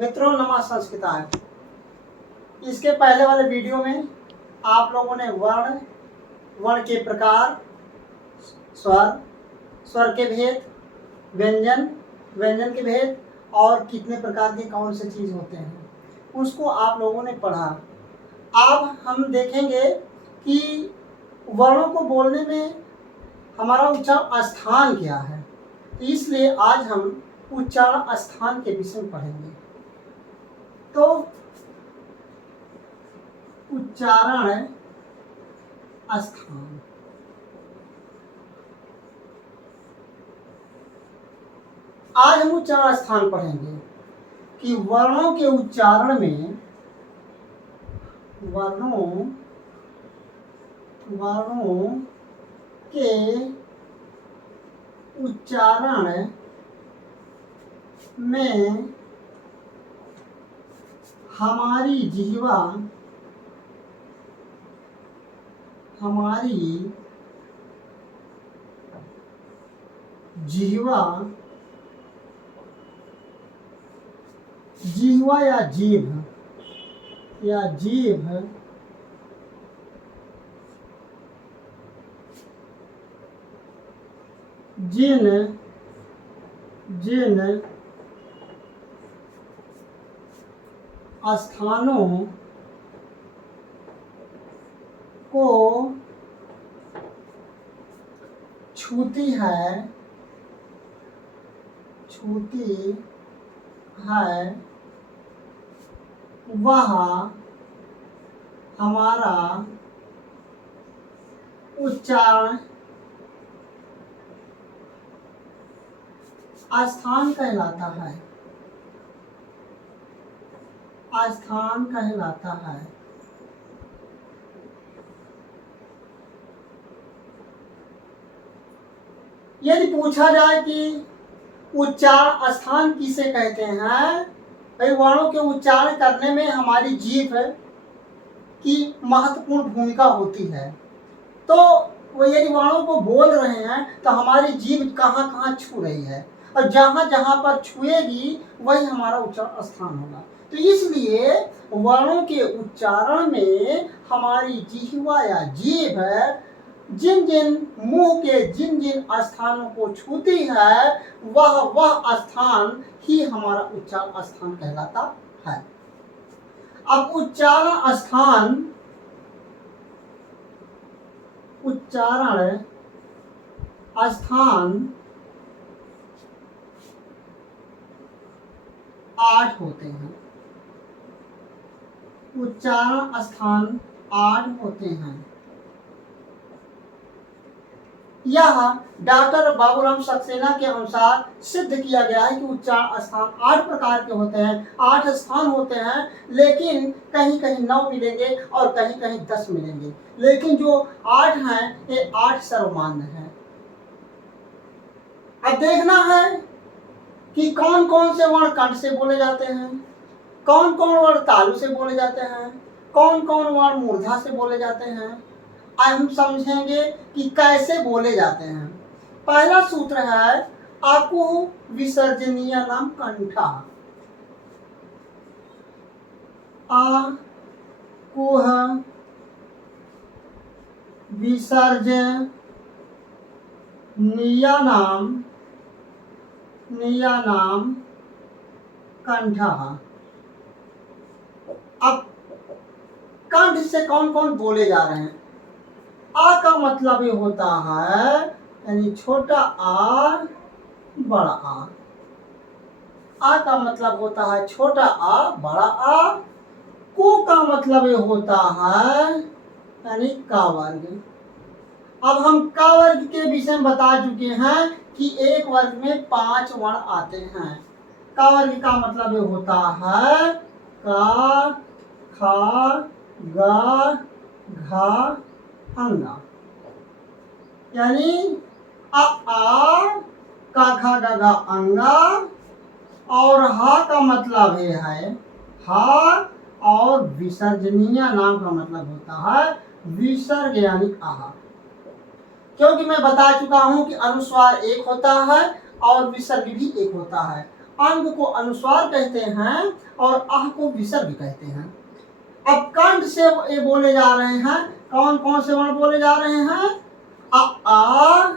मित्रों नमः संस्कृताय। इसके पहले वाले वीडियो में आप लोगों ने वर्ण के प्रकार, स्वर के भेद, व्यंजन के भेद और कितने प्रकार के कौन से चीज होते हैं उसको आप लोगों ने पढ़ा। अब हम देखेंगे कि वर्णों को बोलने में हमारा उच्चारण स्थान क्या है। इसलिए आज हम उच्चारण स्थान के विषय में पढ़ेंगे। तो उच्चारण स्थान, आज हम उच्चारण स्थान पढ़ेंगे कि वर्णों के उच्चारण में वर्णों के उच्चारण में हमारी जिह्वा या जीभ जिन स्थानों को छूती है वह हमारा उच्चारण स्थान कहलाता है। यदि पूछा जाए कि उच्चारण स्थान किसे कहते हैं, कई वर्णों के उच्चारण करने में हमारी जीभ की महत्वपूर्ण भूमिका होती है। तो वो यदि वर्णों को बोल रहे हैं तो हमारी जीभ कहाँ कहाँ छू रही है और जहाँ जहाँ पर छुएगी वही हमारा उच्चारण स्थान होगा। तो इसलिए वर्णों के उच्चारण में हमारी जिह्वा या जीभ जिन मुंह के जिन स्थानों को छूती है वह स्थान ही हमारा उच्चारण स्थान कहलाता है। अब उच्चारण स्थान 8 होते हैं। उच्चारण स्थान 8 होते हैं। यह डॉक्टर बाबूराम सक्सेना के अनुसार सिद्ध किया गया है कि उच्चारण स्थान 8 प्रकार के होते हैं, 8 स्थान होते हैं, लेकिन कहीं कहीं 9 मिलेंगे और कहीं कहीं 10 मिलेंगे, लेकिन जो 8 हैं ये 8 सर्वमान्य हैं। अब देखना है कि कौन कौन से वर्ण कंठ से बोले जाते हैं, कौन कौन वर्ण तालु से बोले जाते हैं, कौन कौन वर्ण मूर्धा से बोले जाते हैं। आज हम समझेंगे कि कैसे बोले जाते हैं। पहला सूत्र है आकुह विसर्जनीय नाम कंठा। आकुह विसर्जनीय नाम कंठा। अब कंठ से कौन कौन बोले जा रहे हैं। आ का मतलब ये होता है यानी छोटा आ बड़ा आ का मतलब होता है छोटा आ बड़ा आ। को का मतलब ये होता है यानी का वर्ग। अब हम का वर्ग के विषय में बता चुके हैं कि एक वर्ग में 5 वर्ण आते हैं। का वर्ग का मतलब ये होता है का खा गा घा अंगा, यानी आ का खा गा घा अंगा। और हा का मतलब है हा, और विसर्जनीय नाम का मतलब होता है विसर्ग यानी आहा। क्योंकि मैं बता चुका हूं कि अनुस्वार एक होता है और विसर्ग भी एक होता है। अंग को अनुस्वार कहते हैं और आह को विसर्ग कहते हैं। अब कंठ से ये बोले जा रहे हैं, कौन कौन से वर्ण बोले जा रहे हैं? आ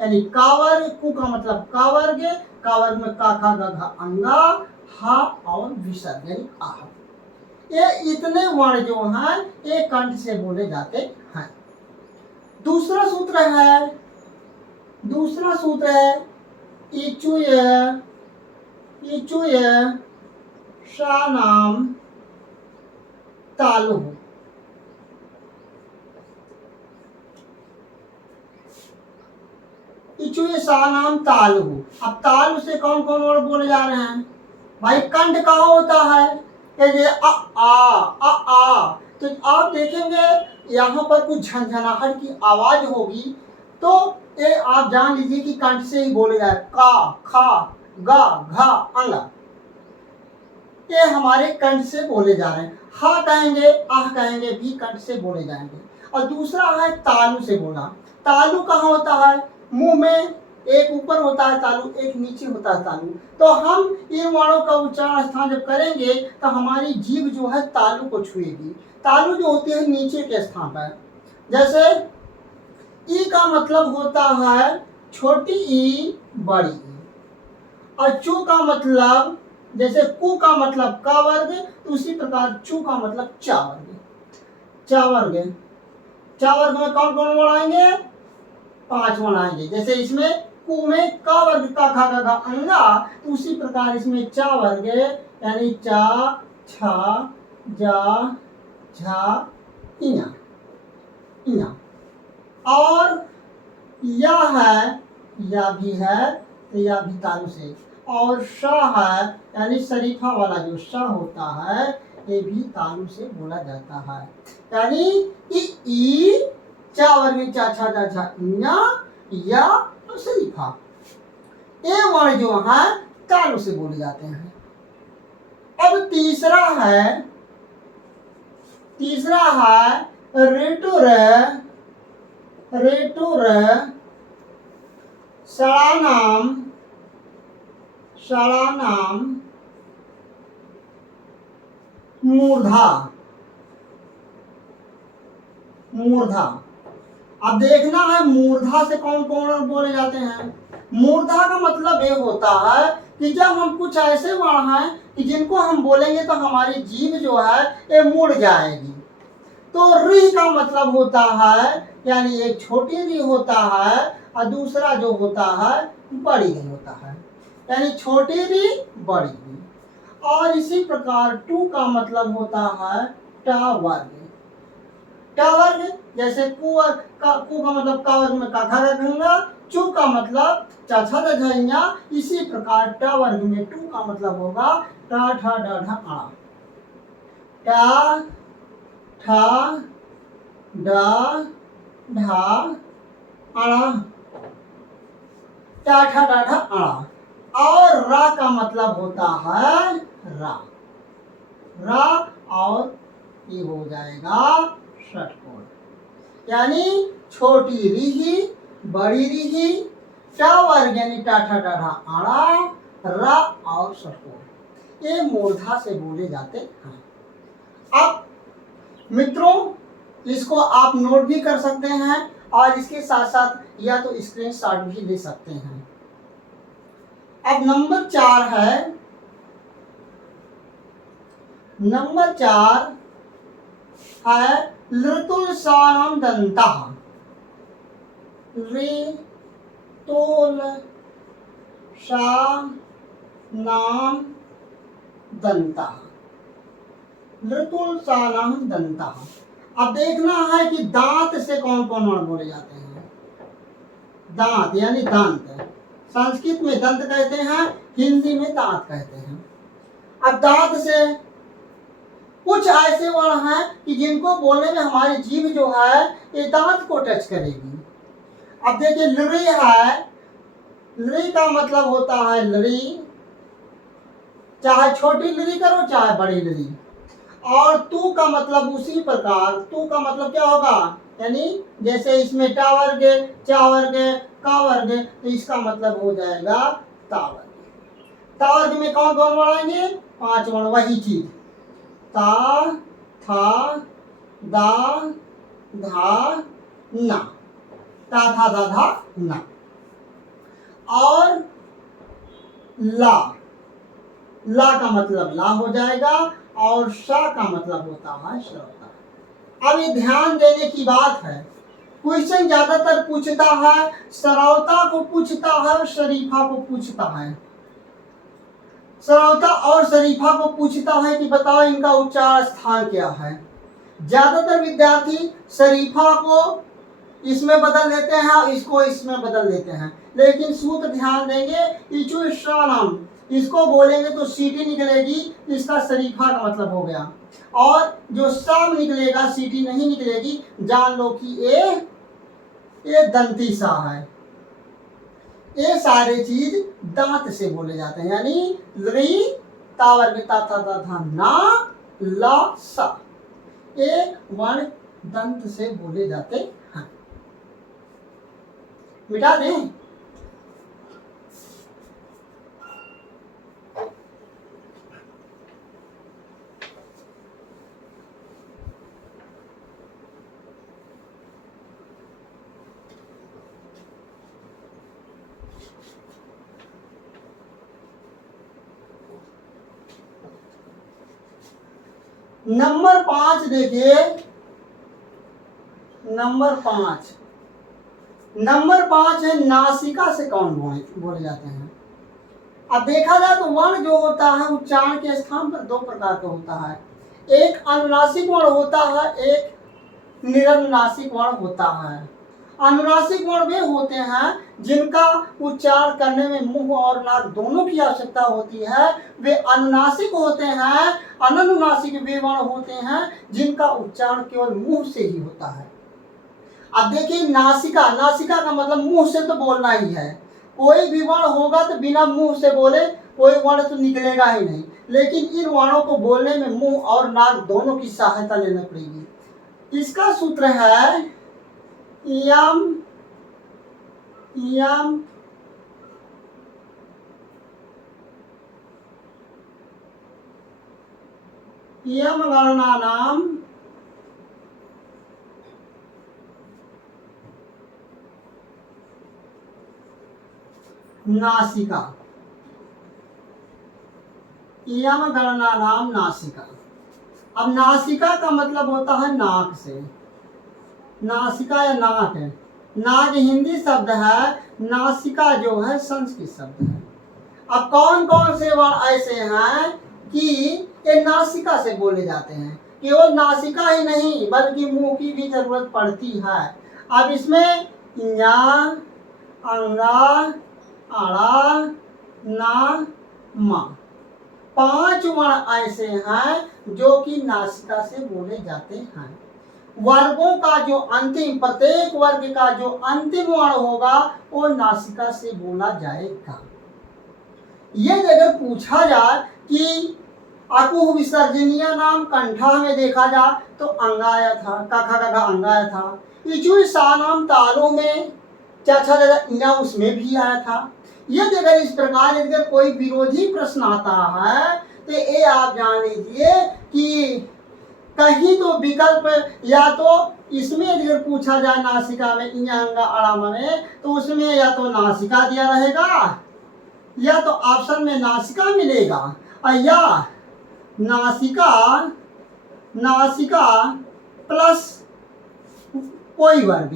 यानी कावर्ग, कु का मतलब कावर्ग, कावर्ग में का खा गा घा अंगा, हा और विसर्ग यानी आह। ये इतने वर्ण जो हैं ये कंठ से बोले जाते हैं। दूसरा सूत्र है इचुय शानाम तालु। इचुय शानाम तालु। अब तालु से कौन कौन वर्ड बोले जा रहे हैं? भाई कंठ कहाँ होता है? ये आ तो आप देखेंगे यहाँ पर कुछ झनझनाहट की आवाज होगी, तो ये आप जान लीजिए कि कंठ से ही बोले जाए। का, खा, गा, घा, अंगा, ये हमारे कंठ से बोले जा रहे हैं। हा कहेंगे, आह कहेंगे भी कंठ से बोले जाएंगे। और दूसरा है तालु से बोला। तालु कहाँ होता है? मुंह में एक ऊपर होता है तालु, एक नीचे होता है तालु। तो हम इन वर्णों का उच्चारण स्थान जब करेंगे तो हमारी जीभ जो है तालु को छुएगी। तालु जो होती है नीचे के स्थान पर। जैसे ई का मतलब होता है छोटी ई, बड़ी ई। और चू का मतलब, जैसे कु का मतलब का वर्ग, तो उसी प्रकार चू का मतलब चा वर्ग। चा वर्ग में कौन कौन वर्ण आएंगे? 5 वर्ण आएंगे। जैसे इसमें कु में का वर्ग का खा गा घा अंगा, तो उसी प्रकार इसमें चा वर्ग यानी चा, छा, जा, झा, इया। और या है, या भी है, तो या भी तालु से। और श है यानी शरीफा वाला जो श होता है, ये भी तालु से बोला जाता है। यानी ई चा वर्ग चा, छा, जा, झा, इया, या और शरीफा, ये वर्ण जो है तालु से बोले जाते हैं। अब तीसरा है रेटुर षडानाम मूर्धा। अब देखना है मूर्धा से कौन कौन बोले जाते हैं। मूर्धा का मतलब ये होता है कि जब हम कुछ ऐसे वर्ण हैं कि जिनको हम बोलेंगे तो हमारी जीभ जो है ये मुड़ जाएगी। तो री का मतलब होता है, यानी एक छोटी री होता है और दूसरा जो होता है बड़ी री होता है, यानी छोटी री, बड़ी री। और इसी प्रकार टू का मतलब होता है टा वर्ग। जैसे कु का मतलब का वर्ग में का खा गंगा, चू का मतलब चा, छा, जा, झा, इया। इसी प्रकार टा वर्ग में टू का मतलब होगा टा, ठा, डा, ढा, आ। टा, ठा, डा, ढा, अड़ा। टा, ठा, डा, ढा, अड़ा। और रा का मतलब होता है रा, और ये हो जाएगा षटकोण, यानी छोटी रीही, बड़ी रीही, टा वर्ग यानी टा, ठा, डा, ढा, आड़ा, रा और षटकोण, ये मूर्धा से बोले जाते हैं। अब मित्रों, इसको आप नोट भी कर सकते हैं और इसके साथ साथ या तो स्क्रीनशॉट भी ले सकते हैं। अब नंबर 4 है ऋतुल सानम दंता। ऋतुल सा नाम दंता। ऋतुल सा नाम दंता। अब देखना है कि दांत से कौन कौन वर्ण बोले जाते हैं। दांत यानी दांत, संस्कृत में दंत कहते हैं, हिंदी में दांत कहते हैं। अब दांत से कुछ ऐसे वर्ण हैं कि जिनको बोलने में हमारी जीभ जो है ये दांत को टच करेगी। अब देखिए लरी है, लरी का मतलब होता है लरी, चाहे छोटी लरी करो चाहे बड़ी लरी। और तू का मतलब उसी प्रकार, तू का मतलब क्या होगा, यानी जैसे इसमें टा वर्ग, चा वर्ग, का वर्ग, तो इसका मतलब हो जाएगा ता वर्ग। ता वर्ग में कौन कौन बढ़ाएंगे? 5 वर्ण, वही चीज ता था दा धा ना, ता था दा धा ना। और ला, ला का मतलब ला हो जाएगा और सा का मतलब होता है श्रौता। अब ये ध्यान देने की बात है, क्वेश्चन ज्यादातर पूछता है सरौता को पूछता है, शरीफा को पूछता है। सरौता और शरीफा को पूछता है कि बताओ इनका उच्चार स्थान क्या है। ज्यादातर विद्यार्थी शरीफा को इसमें बदल देते हैं और इसको इसमें बदल देते हैं, लेकिन सूत्र ध्यान देंगे, इचु श्रानम इसको बोलेंगे तो सीटी निकलेगी, इसका शरीफा का मतलब हो गया। और जो शाम निकलेगा सीटी नहीं निकलेगी, जान लो कि ये दंती सा है। ये सारे चीज दांत से बोले जाते हैं, यानी री तावर में ता था दा था ना ला सा, ये वर्ण दंत से बोले जाते हैं। मिटा दें। नंबर 5 देखिए, नंबर 5 है नासिका से कौन बोले जाते हैं। अब देखा जाए तो वर्ण जो होता है उच्चारण के स्थान पर 2 प्रकार का होता है, एक अनुनासिक वर्ण होता है, एक निरनुनासिक वर्ण होता है। अनुनासिक वर्ण वे होते हैं जिनका उच्चारण करने में मुंह और नाक दोनों की आवश्यकता होती है, वे अनुनासिक होते हैं। अननुनासिक वे वर्ण होते हैं जिनका उच्चारण केवल मुंह से ही होता है। अब देखिए नासिका, नासिका का मतलब मुंह से तो बोलना ही है, कोई भी वर्ण होगा तो बिना मुंह से बोले कोई वर्ण तो निकलेगा ही नहीं, लेकिन इन वर्णों को बोलने में मुंह और नाक दोनों की सहायता लेना पड़ेगी। इसका सूत्र है यम यम यम गणनानाम नासिका, यम गणनानाम नासिका। अब नासिका का मतलब होता है नाक से, नासिका या नाक है, नाक हिंदी शब्द है, नासिका जो है संस्कृत शब्द है। अब कौन कौन से वर्ण ऐसे हैं कि ये नासिका से बोले जाते हैं, केवल नासिका ही नहीं बल्कि मुंह की भी जरूरत पड़ती है। अब इसमें या, अंगा, अड़ा, ना, मा, 5 वर्ण ऐसे हैं जो कि नासिका से बोले जाते हैं। वर्गों का जो अंतिम, प्रत्येक वर्ग का जो अंतिम वर्ण होगा वो नासिका से बोला जाएगा। ये अगर पूछा जाए कि अकुह विसर्जनीय नाम कंठा में देखा जाए तो अंगाया था, काखा काखा अंगाया था। इचु सा नाम तालों में चाचा दादा उसमें भी आया था। यदि अगर इस प्रकार यदि कोई विरोधी प्रश्न आता है तो ये आप जान लीजिए कि कहीं तो विकल्प, या तो इसमें अगर पूछा जाए नासिका में इंगा अड़ाम में तो उसमें या तो नासिका दिया रहेगा या तो ऑप्शन में नासिका मिलेगा, या नासिका नासिका प्लस कोई वर्ग,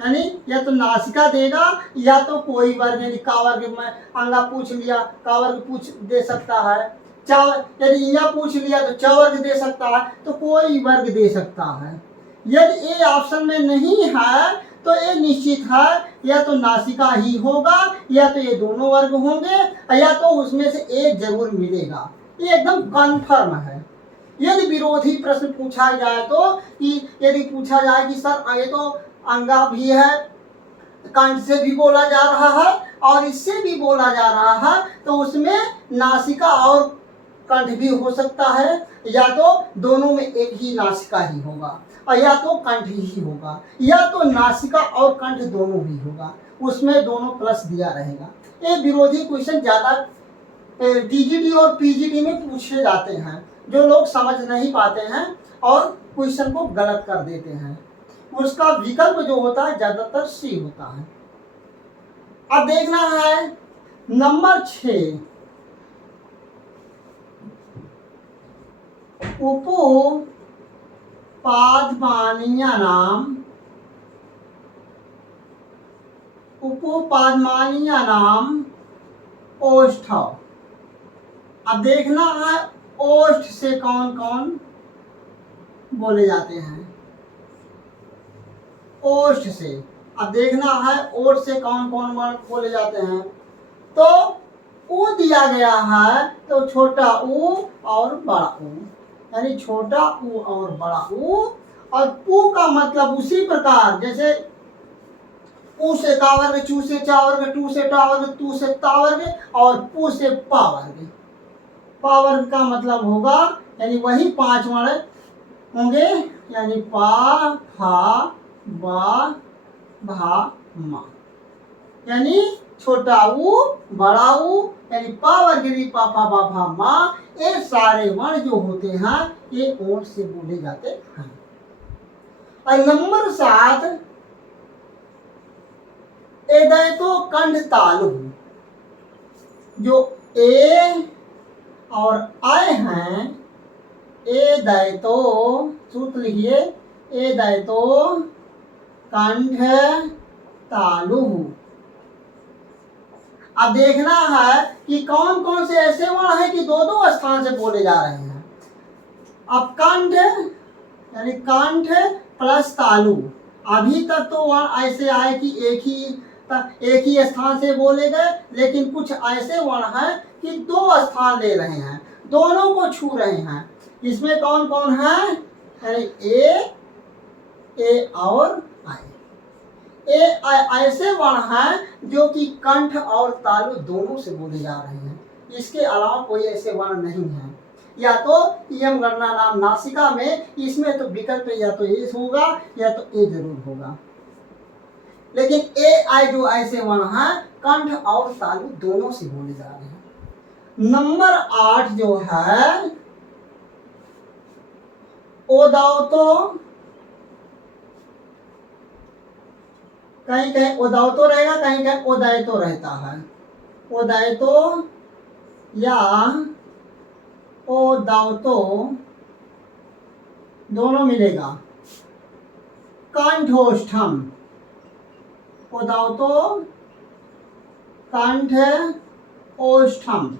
यानी या तो नासिका देगा या तो कोई वर्ग, यदि का वर्ग में अंगा पूछ लिया का वर्ग पूछ दे सकता है, यदि या पूछ लिया तो च वर्ग दे सकता है, तो कोई वर्ग दे सकता है। यदि ये ऑप्शन में नहीं है तो ये निश्चित है या तो नासिका ही होगा या तो ये दोनों वर्ग होंगे या तो उसमें से एक जरूर मिलेगा, ये एकदम कन्फर्म है। यदि विरोधी प्रश्न पूछा जाए तो कि यदि पूछा जाए कि सर ये तो अंगा भी है, कंठ से भी बोला जा रहा है और इससे भी बोला जा रहा है, तो उसमें नासिका और कंठ भी हो सकता है, या तो दोनों में एक ही नासिका ही होगा और या तो कंठ ही होगा, या तो नासिका और कंठ दोनों ही होगा, उसमें दोनों प्लस दिया रहेगा। ये विरोधी क्वेश्चन ज़्यादा टीजीटी और पीजीटी में पूछे जाते हैं, जो लोग समझ नहीं पाते हैं और क्वेश्चन को गलत कर देते हैं। उसका विकल्प जो होता है ज्यादातर सी होता है। अब देखना है नंबर 6, उपोपादमानीयानाम ओष्ठव। अब देखना है ओष्ठ से कौन कौन बोले जाते हैं। ओष्ठ से, अब देखना है ओष्ठ से कौन कौन वर्ड बोले जाते हैं। तो ऊ दिया गया है, तो छोटा ऊ और बड़ा ऊ, यानी छोटा ऊ और बड़ा ऊ। और पू का मतलब उसी प्रकार जैसे ऊ से का वर्ग, चू से चा वर्ग, टू से टा वर्ग, तू से ता वर्ग और पू से पा वर्ग। पा वर्ग का मतलब होगा यानी वही 5 वर्ण होंगे, यानी पा, फा, बा, भा, मा, यानी छोटा ऊ बड़ा ऊ, यानी पा वर्ग री पा फा बा भा मा। ये सारे वर्ण जो होते हैं ये ओठ से बोले जाते हैं। और नंबर 7, एदैतो कंठ तालु। जो ए और आय हैं, एदैतो सूत्र लिखिए, एदैतो कंठ तालु। अब देखना है कि कौन कौन से ऐसे वर्ण हैं कि दो दो स्थान से बोले जा रहे हैं। अब कंठ यानी कंठ प्लस तालु, अभी तक तो वर्ण ऐसे आए कि एक ही स्थान से बोले गए, लेकिन कुछ ऐसे वर्ण हैं कि 2 स्थान ले रहे हैं, दोनों को छू रहे हैं। इसमें कौन कौन है, यानी ए और आई। ऐसे वर्ण हैं जो कि कंठ और तालु दोनों से बोले जा रहे हैं। इसके अलावा कोई ऐसे वर्ण नहीं है। या तो यम गणना नाम नासिका में, इसमें तो विकल्प या तो ए होगा या तो ए जरूर होगा। लेकिन ए आई जो ऐसे वर्ण हैं कंठ और तालु दोनों से बोले जा रहे हैं। नंबर 8 जो है ओदावतो, कहीं कहीं ओदावतो रहेगा, कहीं कहीं ओदायतो रहता है। ओदायतो या ओदावतो दोनों मिलेगा। कंठोष्ठम, ओदावतो कंठ ओष्ठम।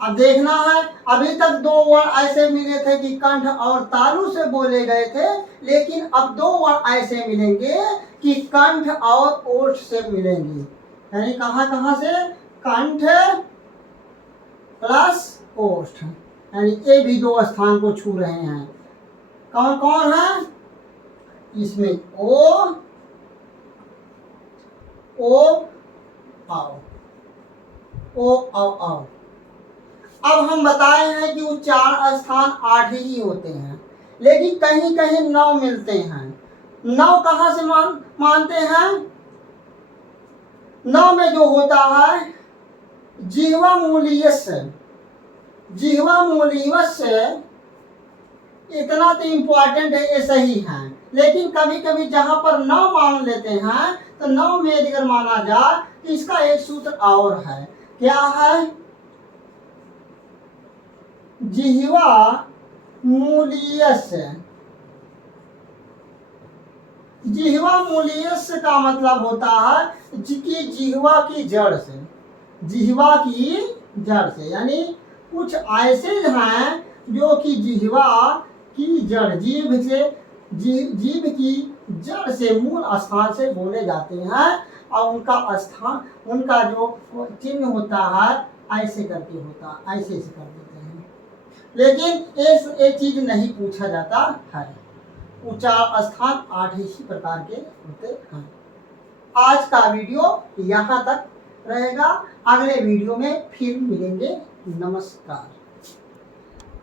अब देखना है, अभी तक 2 वर्ण ऐसे मिले थे कि कंठ और तालु से बोले गए थे, लेकिन अब 2 वर्ण ऐसे मिलेंगे कि कंठ और ओष्ठ से मिलेंगे। यानी कहां से, कंठ प्लस ओष्ठ, यानी ये भी 2 स्थान को छू रहे हैं। कौन कौन है इसमें, ओ आओ। अब हम बताए हैं कि उच्चारण स्थान 8 ही होते हैं, लेकिन कहीं कहीं 9 मिलते हैं। 9 कहां से मानते हैं, 9 में जो होता है जिह्वा मूलीयस्य। जिह्वा मूलीयस्य इतना तो इम्पोर्टेंट है, ये सही है। लेकिन कभी कभी जहां पर 9 मान लेते हैं, तो 9 में अगर माना जाए तो इसका एक सूत्र और है। क्या है, जिह्वा मूलीयस्य। जिह्वा मूलीयस्य का मतलब होता है कि जिह्वा की जड़ से, जिह्वा की जड़ से, यानी कुछ ऐसे हैं जो कि जिह्वा की जड़, जीभ की जड़ से, मूल स्थान से बोले जाते हैं। और उनका स्थान, उनका जो चिन्ह होता है ऐसे करके होता, ऐसे कर देते हैं। लेकिन एक चीज नहीं पूछा जाता है, उच्चारण स्थान 8 ही प्रकार के होते हैं। आज का वीडियो यहाँ तक रहेगा, अगले वीडियो में फिर मिलेंगे। नमस्कार।